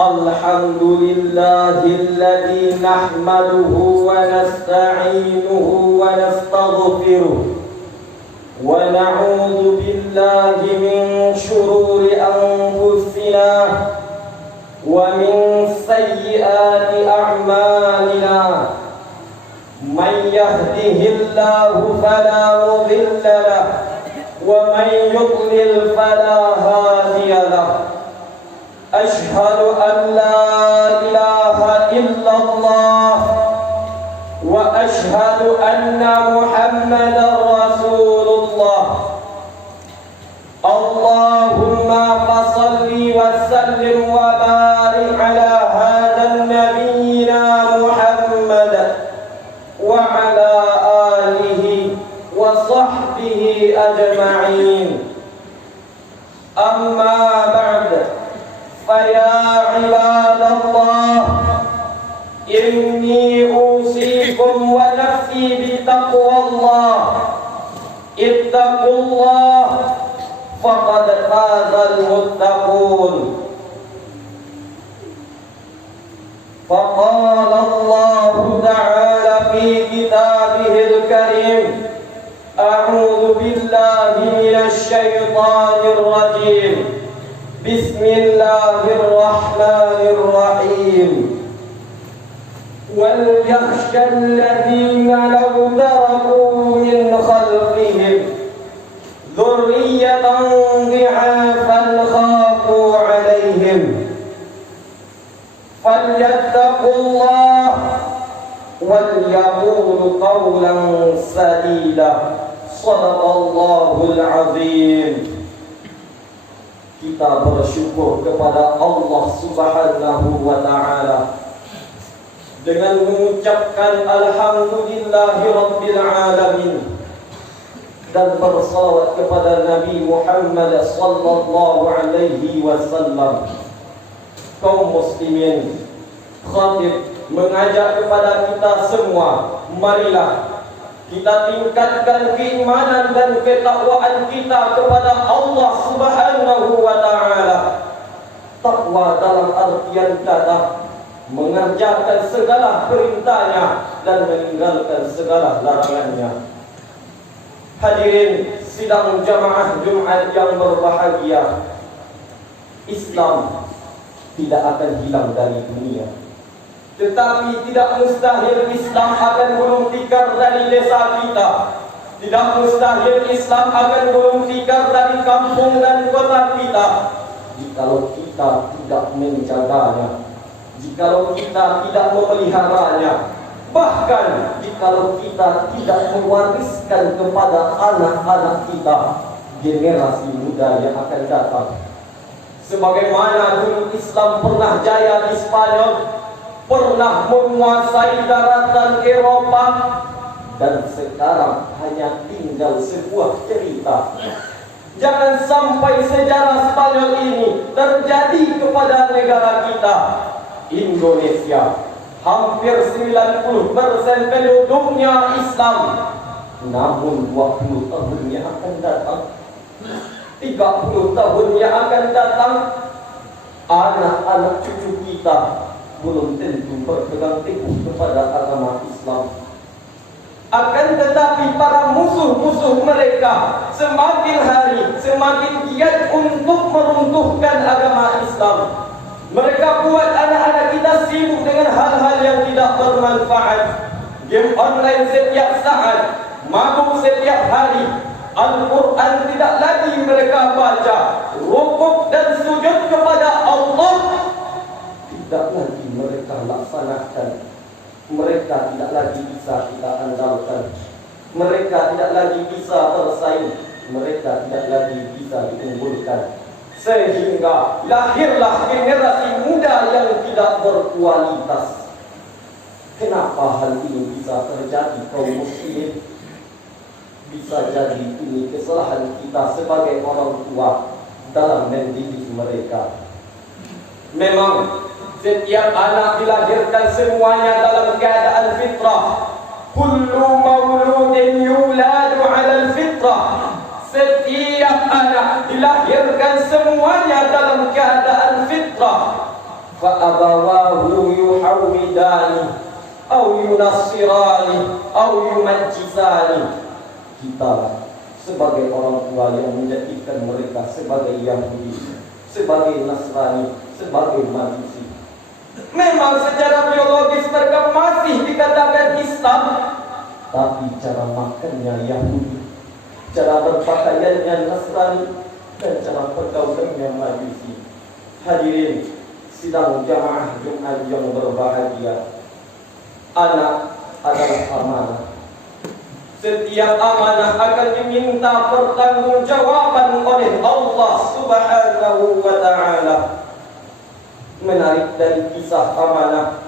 Alhamdulillahilladzi nahmaduhu wa nasta'inuhu wa nastaghfiruh wa na'udzu billahi min shururi anfusina wa min sayyiati a'malina. Man yahdihillahu fala mudilla lahu wa man yudlil fala hadiya lahu. Ashhadu an la ilaha illallah wa ashhadu anna Muhammadar Rasulullah. Allahumma fassalli wa sallim wa barik ala hadha nabiyyina Muhammad wa ala alihi wa sahbihi ajma'in. Amma ba'd. فيا عباد الله إني أوصيكم ونفسي بتقوى الله. اتقوا الله فقد فاز المتقون. فقال الله تعالى في كتابه الكريم: أعوذ بالله من الشيطان الرجيم. بسم الله الرحمن الرحيم. وليخشى الذين لو تركوا من خلفهم ذرية ضعافا خافوا عليهم فليتقوا الله وليقولوا قولا سديدا. صدق الله العظيم. Kita bersyukur kepada Allah Subhanahu wa ta'ala dengan mengucapkan alhamdulillahi rabbil alamin dan bersalawat kepada Nabi Muhammad sallallahu alaihi wasallam. Kaum muslimin, khatib mengajak kepada kita semua, marilah kita tingkatkan keimanan dan ketakwaan kita kepada Allah Subhanahu wa ta'ala. Takwa dalam artian kata mengerjakan segala perintahnya dan meninggalkan segala larangannya. Hadirin sidang jamaah Jumat yang berbahagia, Islam tidak akan hilang dari dunia. Tetapi tidak mustahil Islam akan gulung tikar dari desa kita. Tidak mustahil Islam akan gulung tikar dari kampung dan kota kita, jikalau kita tidak menjaganya, jikalau kita tidak memeliharanya, bahkan jikalau kita tidak mewariskan kepada anak-anak kita, generasi muda yang akan datang. Sebagaimana dulu Islam pernah jaya di Spanyol, pernah menguasai daratan Eropa, dan sekarang hanya tinggal sebuah cerita. Jangan sampai sejarah Spanyol ini terjadi kepada negara kita, Indonesia. Hampir 90% penduduknya Islam, namun 20 tahun yang akan datang, 30 tahun yang akan datang, anak-anak cucu kita belum tentu berpegang teguh kepada agama Islam. Akan tetapi para musuh-musuh mereka semakin hari semakin giat untuk meruntuhkan agama Islam. Mereka buat anak-anak kita sibuk dengan hal-hal yang tidak bermanfaat. Game online setiap saat, mabuk setiap hari. Al-Quran tidak lagi mereka baca. Rukuk dan sujud kepada Allah tidak lagi mereka laksanakan. Mereka tidak lagi bisa kita andalkan. Mereka tidak lagi bisa bersaing. Mereka tidak lagi bisa diunggulkan. Sehingga lahirlah generasi muda yang tidak berkualitas. Kenapa hal ini bisa terjadi, kaum muslimin? Bisa jadi ini kesalahan kita sebagai orang tua dalam mendidik mereka. Memang setiap anak dilahirkan semuanya dalam keadaan fitrah. Kullu mauludin semuanya dalam keadaan fitrah. Fa abawahu yuhawidani au yunassirani au yumajjisani. Kita sebagai orang tua yang menjadikan mereka sebagai Yahudi, sebagai Nasrani, sebagai Majusi. Memang secara biologis mereka masih dikatakan Islam, tapi cara makannya Yahudi, cara berpakaiannya Nasrani, dan cara pergaulannya Majusi. Hadirin sidang jamaah Jumat yang berbahagia, anak adalah amanah. Setiap amanah akan diminta pertanggungjawaban oleh Allah Subhanahu wa ta'ala. Menarik dari kisah amanah,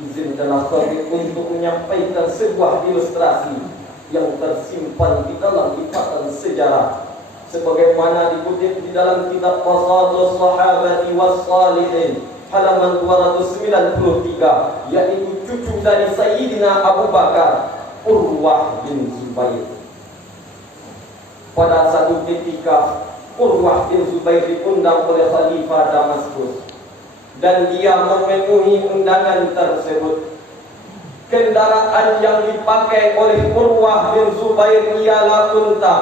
izinkanlah kami untuk menyampaikan sebuah ilustrasi yang tersimpan di dalam ikatan sejarah, sebagaimana dikutip di dalam kitab Qasasus Sahabati was Salihin halaman 293, yaitu cucu dari Sayyidina Abu Bakar, Urwah bin Zubair. Pada satu ketika Urwah bin Zubair diundang oleh Khalifah Damaskus, dan dia memenuhi undangan tersebut. Kendaraan yang dipakai oleh Urwah bin Zubair ialah unta,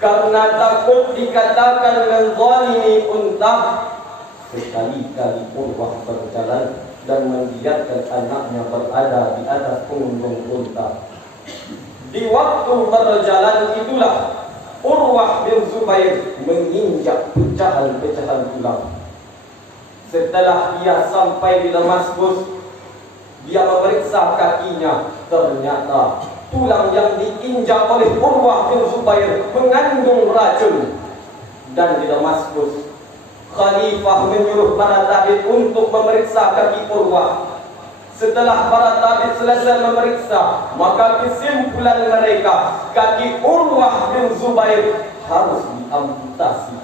karena takut dikatakan menzalimi unta. Sekali-kali Urwah berjalan dan membiarkan anaknya berada di atas punggung unta. Di waktu berjalan itulah Urwah bin Zubair menginjak pecahan-pecahan tulang. Setelah dia sampai di Damaskus, dia memeriksa kakinya. Ternyata tulang yang diinjak oleh Urwah bin Zubair mengandung racun. Dan di Damaskus, Khalifah menyuruh para tabib untuk memeriksa kaki Urwah. Setelah para tabib selesai memeriksa, maka kesimpulan mereka, kaki Urwah bin Zubair harus diamputasi.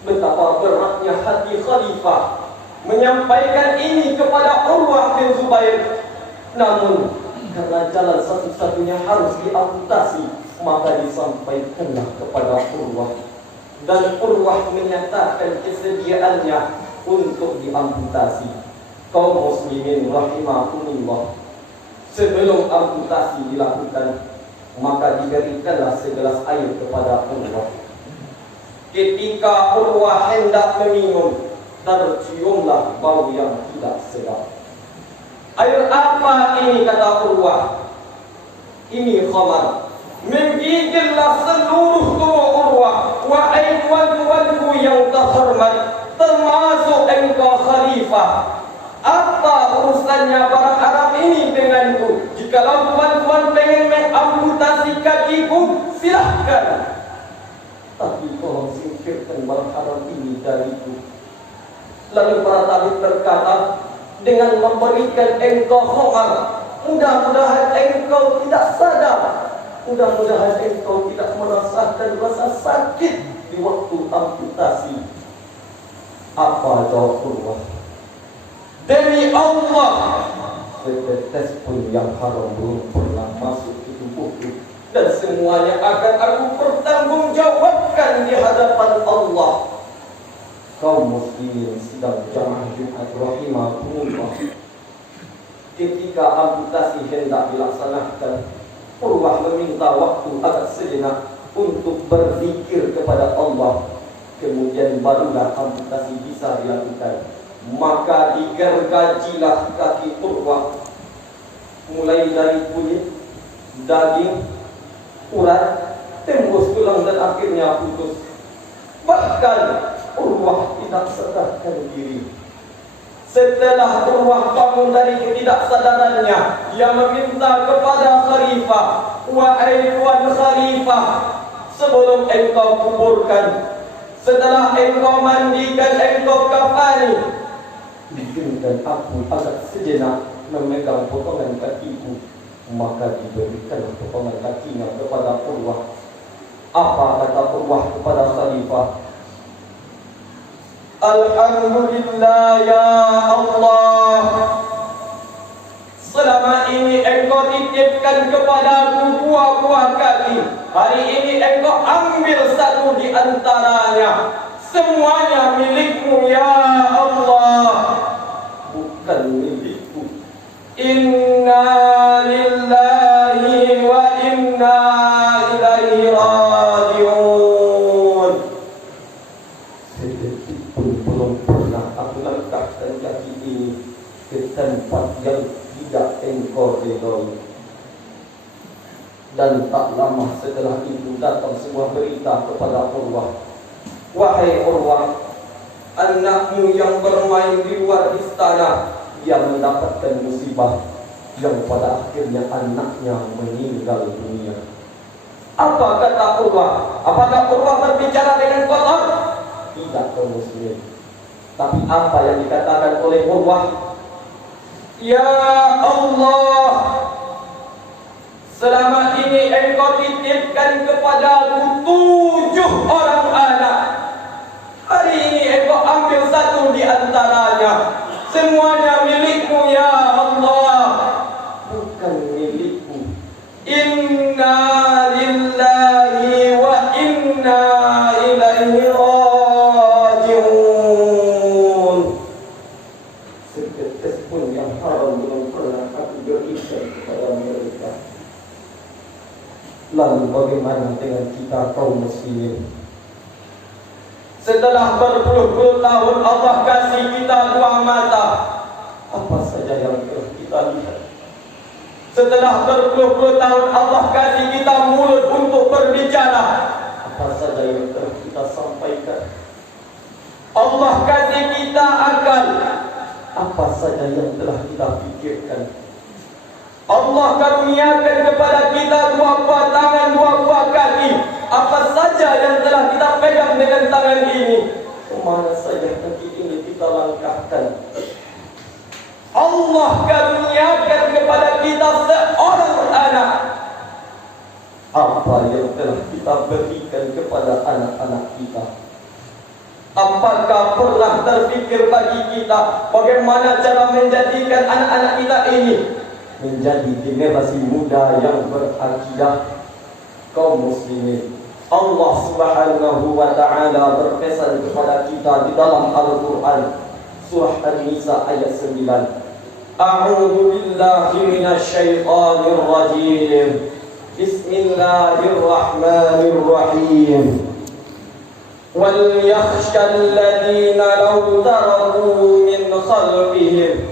Betapa beratnya hati Khalifah menyampaikan ini kepada Urwah bin Zubair. Namun karena jalan satu-satunya harus diamputasi, maka disampaikanlah kepada Urwah. Dan Urwah menyatakan kesediaannya untuk diamputasi. Kaum muslimin rahimahumullah, sebelum amputasi dilakukan, maka diberikanlah segelas air kepada Urwah. Ketika Urwah hendak meminum, terciumlah bau yang tidak sedap. Air apa ini, kata Urwah? Ini khamar. Menggigillah seluruh tubuh Urwah. Wahai tuan-tuanku yang terhormat, termasuk engkau Khalifah, apa urusannya barang haram ini denganku? Jikalau tuan-tuan pengen mengamputasi kakiku, silahkan, tapi tolong singkirkan barang haram ini dariku. Lalu para tabib berkata, dengan memberikan engkau khamar, mudah-mudahan engkau tidak sadar, mudah-mudahan engkau tidak merasakan rasa sakit di waktu amputasi. Apa jawab Urwah? Demi Allah, setetes pun yang haram belum pernah masuk ke tubuhku, dan semuanya akan aku pertanggungjawabkan di hadapan Allah. Kaum muslimin sidang jamaah Jumat rahimahumullah, ketika amputasi hendak dilaksanakan, Urwah meminta waktu agak sejenak untuk berzikir kepada Allah. Kemudian barulah amputasi bisa dilakukan. Maka digergajilah kaki Urwah, mulai dari kulit, daging, urat, tembus tulang, dan akhirnya putus. Bahkan Urwah tidak sadarkan diri. Setelah Urwah bangun dari ketidaksadarannya, dia meminta kepada Khalifah, wahai tuan Khalifah, sebelum engkau kuburkan, setelah engkau mandikan, engkau kafani, izinkan aku agak sejenak memegang potongan kakiku. Maka diberikan potongan kakinya kepada Urwah. Apa kata Urwah kepada Khalifah? Alhamdulillah ya Allah, selama ini engkau titipkan kepadaku buah-buah kaki. Hari ini engkau ambil satu di antaranya. semuanya milikmu ya Allah, bukan milikku. Inna lillahi wa inna ilaihi raji'un. Sedetik pun belum pernah aku langkahkan kaki ini ke tempat yang tidak engkau ridhoi. Dan tak lama setelah itu datang sebuah berita kepada Urwah. Wahai Urwah, anakmu yang bermain di luar istana, dia mendapatkan musibah yang pada akhirnya anaknya meninggal dunia. Apa kata Urwah? Apakah Urwah berbicara dengan kotor? Tidak, kaum muslimin. Tapi apa yang dikatakan oleh Urwah? Ya Allah, selama ini engkau titipkan kepadaku 7 orang anak. Hari ini engkau ambil satu di antaranya. Semuanya milikmu ya Allah, bukan milikku. Inna lillahi wa inna ilaihi raji'un. Setetes pun yang haram belum pernah aku berikan kepada mereka. Lalu bagaimana dengan kita kaum muslimin? Setelah berpuluh-puluh tahun Allah kasih kita 2 mata, apa saja yang telah kita lihat? Setelah berpuluh-puluh tahun Allah kasih kita mulut untuk berbicara, apa saja yang telah kita sampaikan? Allah kasih kita akal, apa saja yang telah kita pikirkan? Allah karuniakan kepada kita 2 buah tangan, 2 buah kaki. Apa saja yang telah kita pegang dengan tangan ini, kemana saja kaki ini kita langkahkan? Allah karuniakan kepada kita seorang anak. Apa yang telah kita berikan kepada anak-anak kita? Apakah pernah terpikir bagi kita bagaimana cara menjadikan anak-anak kita ini menjadi generasi muda yang berakidah? Kaum muslimin, Allah Subhanahu wa taala berpesan kepada kita di dalam Al-Qur'an surah An-Nisa ayat 9. A'udzu billahi minasyaitonir rajim. Bismillahirrahmanirrahim. Wal yakhshal ladzina law taraku min khalfihim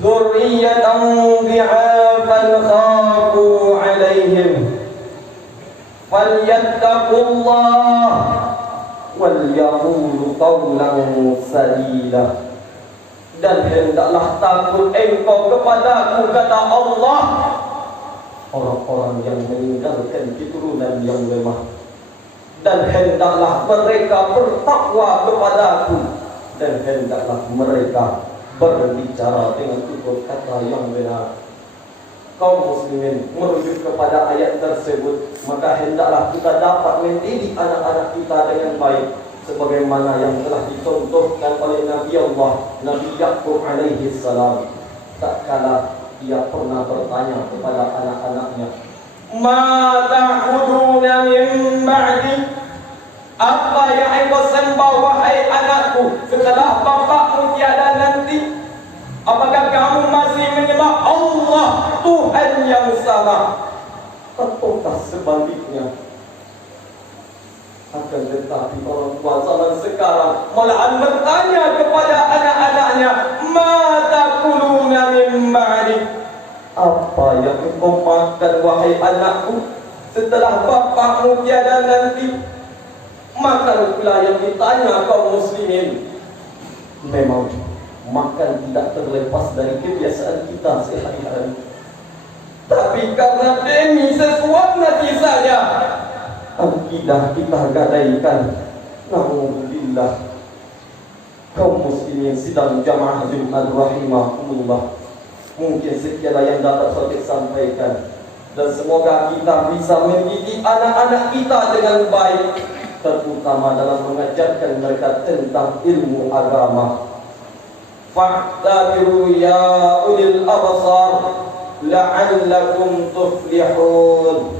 dzurriyyatan dhi'afan khafu 'alaihim falyattaqullah wal yaqulu qawlan sadida. Dan hendaklah takut engkau kepadaku, kata Allah, orang-orang yang meninggalkan keturunan yang lemah. Dan hendaklah mereka bertakwa kepadaku, dan hendaklah mereka berbicara dengan tutur kata yang benar. Kaum muslimin, merujuk kepada ayat tersebut, maka hendaklah kita dapat mendidik anak-anak kita dengan baik, sebagaimana yang telah dicontohkan oleh Nabi Allah, Nabi Yaqub alaihi salam. Tak kala dia pernah bertanya kepada anak-anaknya, Ma ta'buduna min ba'di? Apa yang engkau sembah wahai anakku setelah bapakmu tiada nanti? Apakah kamu masih menyembah Allah, Tuhan yang sama, ataukah sebaliknya? Akan tetapi orang tua zaman sekarang malah bertanya kepada anak-anaknya, Ma ta'kuluna min ba'di? Apa yang engkau makan wahai anakku setelah bapakmu tiada nanti? Makan pula yang ditanya kaum muslimin. Memang makan tidak terlepas dari kebiasaan kita sehari-hari, tapi karena demi sesuap nasi saja akidah kita gadaikan. Alhamdulillah, kaum muslimin sidang jamaah Jumat rahimahumullah, mungkin sekian yang dapat saya sampaikan, dan semoga kita bisa mendidik anak-anak kita dengan baik, terutama dalam mengajarkan mereka tentang ilmu agama. Fa'tabiru ya ulil absar la'allakum tuflihun.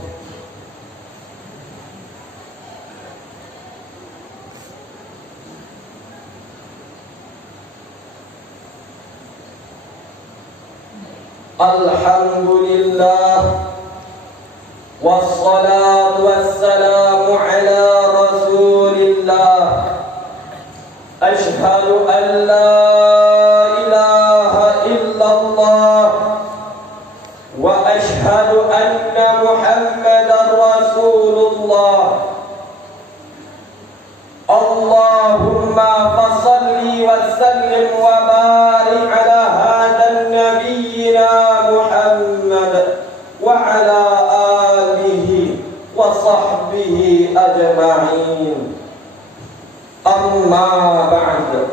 Alhamdulillah, wassalatu wassalamu ala rasulillah. Ashhadu an la ilaha illallah wa ashhadu anna Muhammadar Rasulullah. Allahumma fassalli wa sallim wa barik ala hadha nabiyyina Muhammad wa ala alihi wa sahbihi ajma'in. Amma ba'd.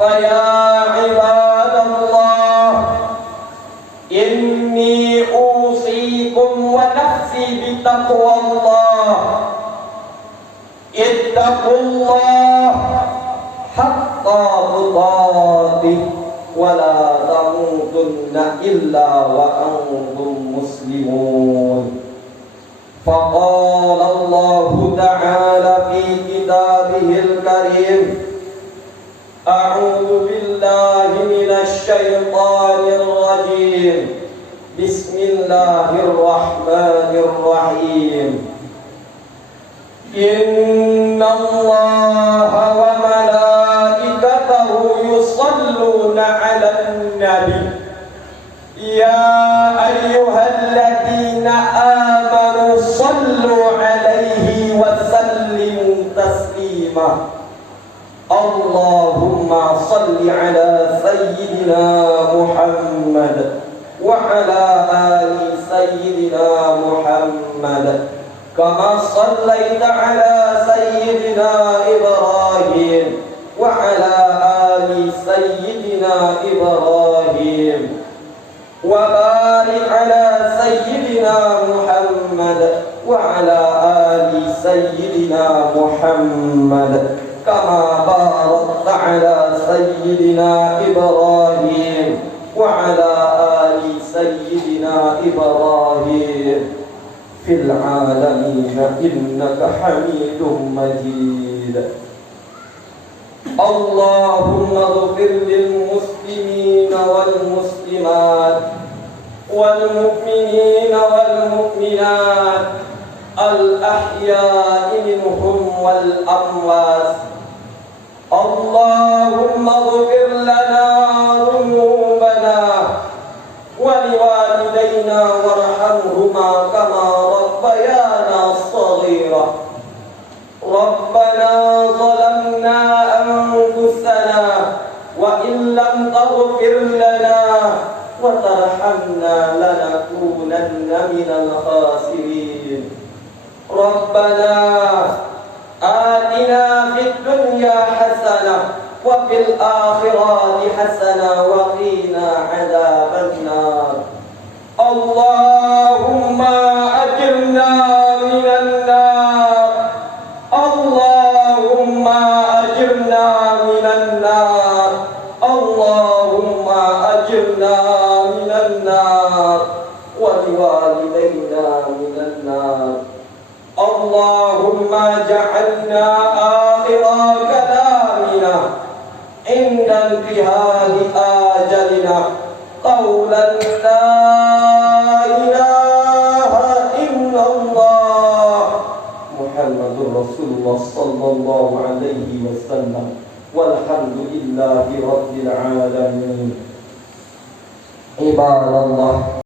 Fa ya ibadallah, inni usikum wa nafsi bitaqwallah. Ittaqullah haqqa tuqatih wa la tamutunna illa wa antum muslimun. Faqala Allah ta'ala fi kitabihil karim, a'udzu billahi minasy syaithanir rajim. Bismillahirrahmanirrahim. Inna Allaha wa malaikatahu yusalluna 'alan nabi. Ya ayyuhalladzina amanu sallu 'alaihi wa sallimu taslima. Allahumma salli 'ala sayyidina Muhammad wa 'ala ali sayyidina Muhammad. Kama sallaita ala sayyidina Ibrahim wa ala ali sayyidina Ibrahim wa barik ala sayyidina Muhammad wa ala ali sayyidina Muhammad kama barakta ala sayyidina Ibrahim wa ala ali sayyidina Ibrahim fil alamin innaka hamidum majid. Allahumma ighfir lil muslimina wal muslimat wal mu'minina wal mu'minat al ahya'i minhum wal amwat. Allahumma ighfir lana dhunubana wa liwalidayna warhamhuma kama rabbayana saghira. Rabbana zalamna anfusana wa in lam taghfir lana wa tarhamna lanakunanna minal khasirin. Rabbana atina fid dunya hasanah wa fil akhirati hasanah wa qina adzaban nar. Allahumma ajirna minan nar. Allahumma ajirna minan nar. Allahumma ajirna minan nar wa liwalidayna minan nar. Allahumma ja'alna akhira kalamina inda intihai ajalina qawlan la ilaha illallah Muhammadur Rasulullah sallallahu alaihi wasallam walhamdulillahi rabbil alamin. Ibadallah.